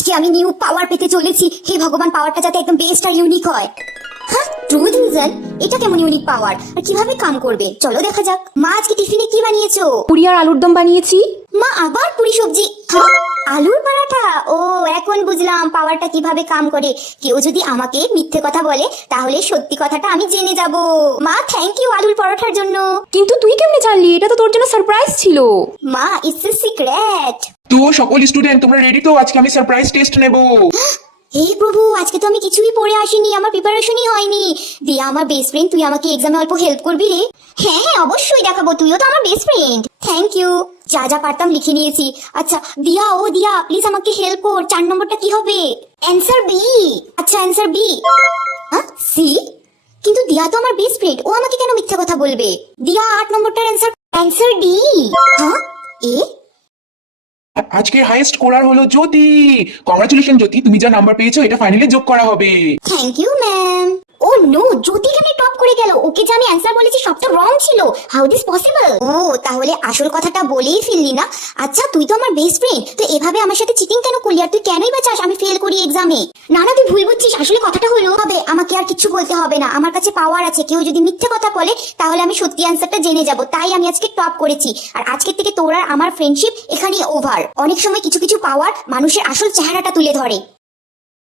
আজকে আমি নিউ পাওয়ার পেতে চলেছি। হে ভগবান, পাওয়ারটা যাতে একদম বেস্ট আর ইউনিক হয়। হ্যাঁ, ট্রুথ ভিশন, এটা কেমন ইউনিক পাওয়ার আর কিভাবে কাম করবে? চলো দেখা যাক। মা, আজকে টিফিনে কি বানিয়েছো? পুরি আর আলুর দম বানিয়েছি। মা, আবার পুরি সবজি? হ্যাঁ, আলুর পরাঠা। ও, এখন বুঝলাম পাওয়ারটা কিভাবে কাম করে। কেউ যদি আমাকে মিথ্যে কথা বলে তাহলে সত্যি কথাটা আমি জেনে যাব। মা, থ্যাংক ইউ আলুর পরোটার জন্য। কিন্তু তুই কেমনে জানলি? এটা তো তোর জন্য সারপ্রাইজ ছিল। মা, ইটস এ সিক্রেট। তো সকল স্টুডেন্ট তোমরা রেডি তো? আজকে আমি সারপ্রাইজ টেস্ট নেব। হে প্রভু, আজকে তো আমি কিছুই পড়ে আসিনি, আমার প্রিপারেশনই হয়নি। দিয়া, আমার বেস্ট ফ্রেন্ড, তুই আমাকে এক্সামে অল্প হেল্প করবি রে? হ্যাঁ হ্যাঁ, অবশ্যই দেখাবো, তুইও তো আমার বেস্ট ফ্রেন্ড। Thank you. যা যা পারতাম লিখে নিয়েছি। আচ্ছা দিয়া, ও দিয়া, প্লিজ আমাকে হেল্প কর। 4 নম্বরটা কি হবে? Answer B. আচ্ছা, অ্যান্সার বি। হ্যাঁ, সি? কিন্তু দিয়া তো আমার বেস্ট ফ্রেন্ড, ও আমাকে কেন মিথ্যা কথা বলবে? দিয়া, 8 নম্বরটার অ্যান্সার অ্যান্সার ডি। হ্যাঁ, এ? আজকের হাইয়েস্ট স্কোরার হলো জ্যোতি। কংগ্রাচুলেশন জ্যোতি, তুমি যা নাম্বার পেয়েছো এটা ফাইনালি যোগ করা হবে। Thank you ma'am. Oh no, Jyoti এখানে টপ করে গেল। ওকে যে আমি অ্যান্সার বলেছি সবটা রং ছিল। How this possible? ও, তাহলে আসল কথাটা বলেই ফেললি না। আচ্ছা, তুই তো আমার বেস্ট ফ্রেন্ড, তো এভাবে আমার সাথে চিটিং কেন করলি? আর তুই কেনই বা চাস আমি ফেল করি এক্সামে? না না, তুই ভুল বুঝছিস। আসলে কথাটা হলো, হবে আমাকে আর কিছু বলতে হবে না, আমার কাছে পাওয়ার আছে। কেউ যদি মিথ্যে কথা বলে তাহলে আমি সত্যি অ্যান্সারটা জেনে যাব। তাই আমি আজকে টপ করেছি। আর আজকের থেকে তোর আর আমার ফ্রেন্ডশিপ এখানেই ওভার। অনেক সময় কিছু কিছু পাওয়ার মানুষের আসল চেহারাটা তুলে ধরে।